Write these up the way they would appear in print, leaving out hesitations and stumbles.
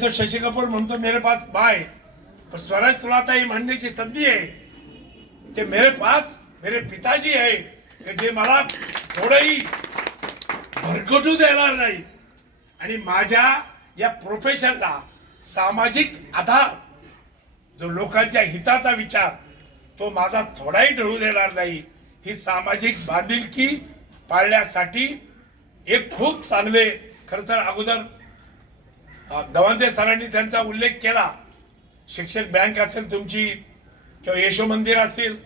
तो शशि कपूर म्हणतो मेरे पास बाय, पर स्वराज तुला आता ही म्हणण्याची संधी आहे कि मेरे पास मेरे पिताजी आहे कि जे मला थोडंही भरकटू देणार नाही आणि माझ्या या प्रोफेशनला सामाजिक आधार, जो लोकांच्या हिताचा विचार, तो माझा थोडाही ढळू देणार नाही। ही सामाजिक बांधिलकी पाळण्यासाठी एक खूप चांगले, खरं तर अगोदर दवंदे सरांनी त्यांचा उल्लेख केला, शिक्षक बँक असेल तुमची किंवा यशो मंदिर असेल,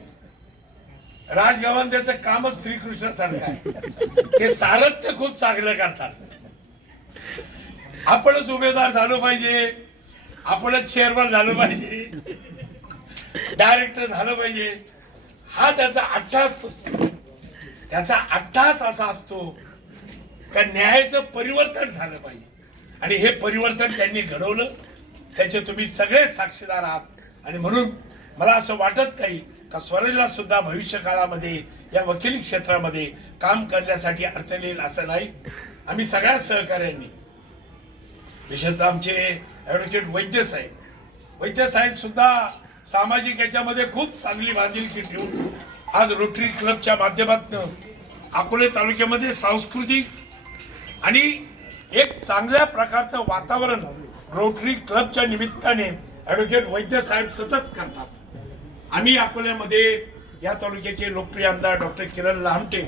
राजगवंद्याचं कामच श्रीकृष्ण सारखं आहे। ते सारथ्य खूप चांगलं करतात। आपणच उमेदवार झालो पाहिजे, आपणच चेअरमन झालो पाहिजे, डायरेक्टर झालं पाहिजे, हा त्याचा अट्टास असतो। त्याचा अट्टास असा असतो का न्यायाचं परिवर्तन झालं पाहिजे आणि हे परिवर्तन त्यांनी घडवलं, त्याचे तुम्ही सगळे साक्षीदार आहात। आणि म्हणून मला असं वाटत नाही का स्वराजला सुद्धा भविष्य काळामध्ये या वकिली क्षेत्रामध्ये काम करण्यासाठी अडचण येईल असं नाही। आम्ही सगळ्या सहकार्यांनी, विशेषतः आमचे ॲडव्होकेट वैद्य साहेब सुद्धा सामाजिक याच्यामध्ये खूप चांगली बांधिलकी ठेवून आज रोटरी क्लबच्या माध्यमातून अकोले तालुक्यामध्ये सांस्कृतिक आणि एक चांगल्या प्रकारचं वातावरण रोटरी क्लबच्या निमित्ताने ॲडव्होकेट वैद्य साहेब सतत करतात। आम्ही अकोल्यामध्ये या तालुक्याचे लोकप्रिय आमदार डॉक्टर किरण लहामटे